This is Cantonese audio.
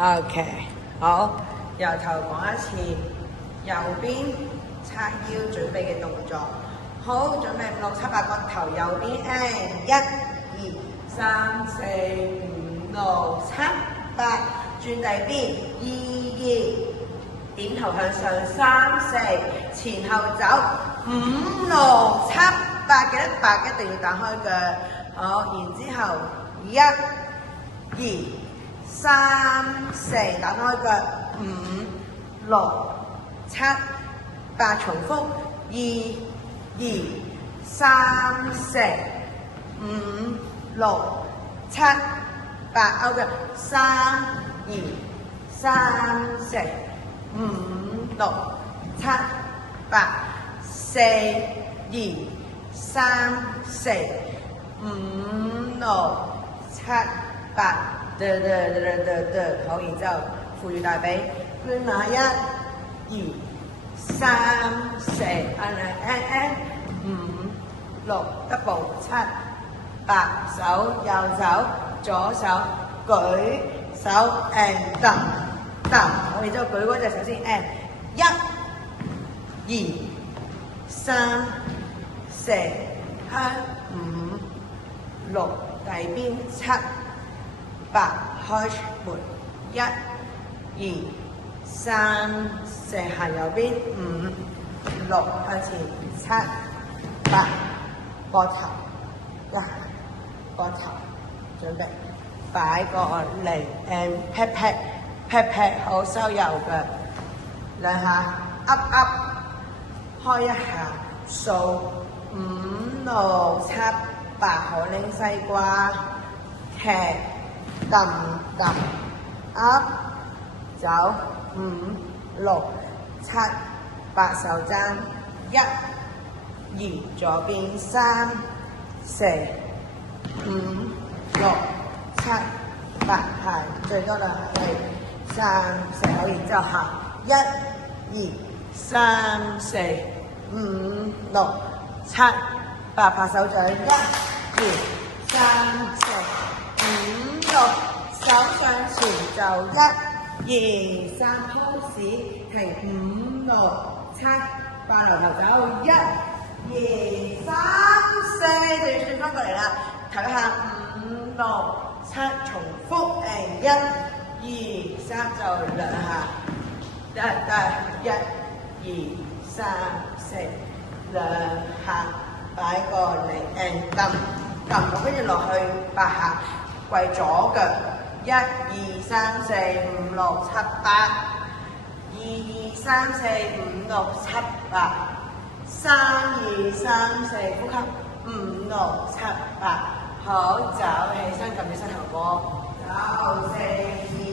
OK， 好，由頭講一次，右邊叉腰準備嘅動作。好，準備5、6、7、8個頭右邊 ，and 1、2、3、4、5、6、7、8，轉第邊2、2，點頭向上3、4，前後走5、6、7、8，記得8一定要打開腳。好，然之後1、2、3、4，打開腳5、6、7、8，重複2、2、3、4、5、6、7、8，勾腳3、2、3、4、5、6、7、8、4、2、3、4、5、6、7、8。對，好，然之後扶住大髀，攣馬1、2、3、4，and 5、6 double 7、8，手右手左手舉手 and 揼，好，然之後舉嗰隻手先 and 1、2、3、4，向5、6，第邊7、8，開門1、2、3、4，行右邊5、6，向前7、8，膊頭膊頭，準備擺個嚟 and pat，好，收右腳，兩下 up，開一下數5、6、7、8，好，拎西瓜踢。揼 up 走5、6、7、8，手踭1、2，左邊3、4、5、6、7、8，係最多兩下係3、4，好，然之後行1、2、3、4、5、6、7、8，拍手掌1、2、3、4、5、6，手上前就1、2、3 pose， 停5、6、7、8，由頭走1、2、3、4，就要轉翻過嚟啦，頭一下5、6、7，重複1、2、3，就兩下，得1、2、3、4，兩下，擺個嚟揼，跟住落去8下。跪左腳1、2、3、4、5、6、7、8，2、2、3、4、5、6、7、8，3、2、3、4，呼吸5、6、7、8，好，走起身，撳住膝頭哥，走4、2、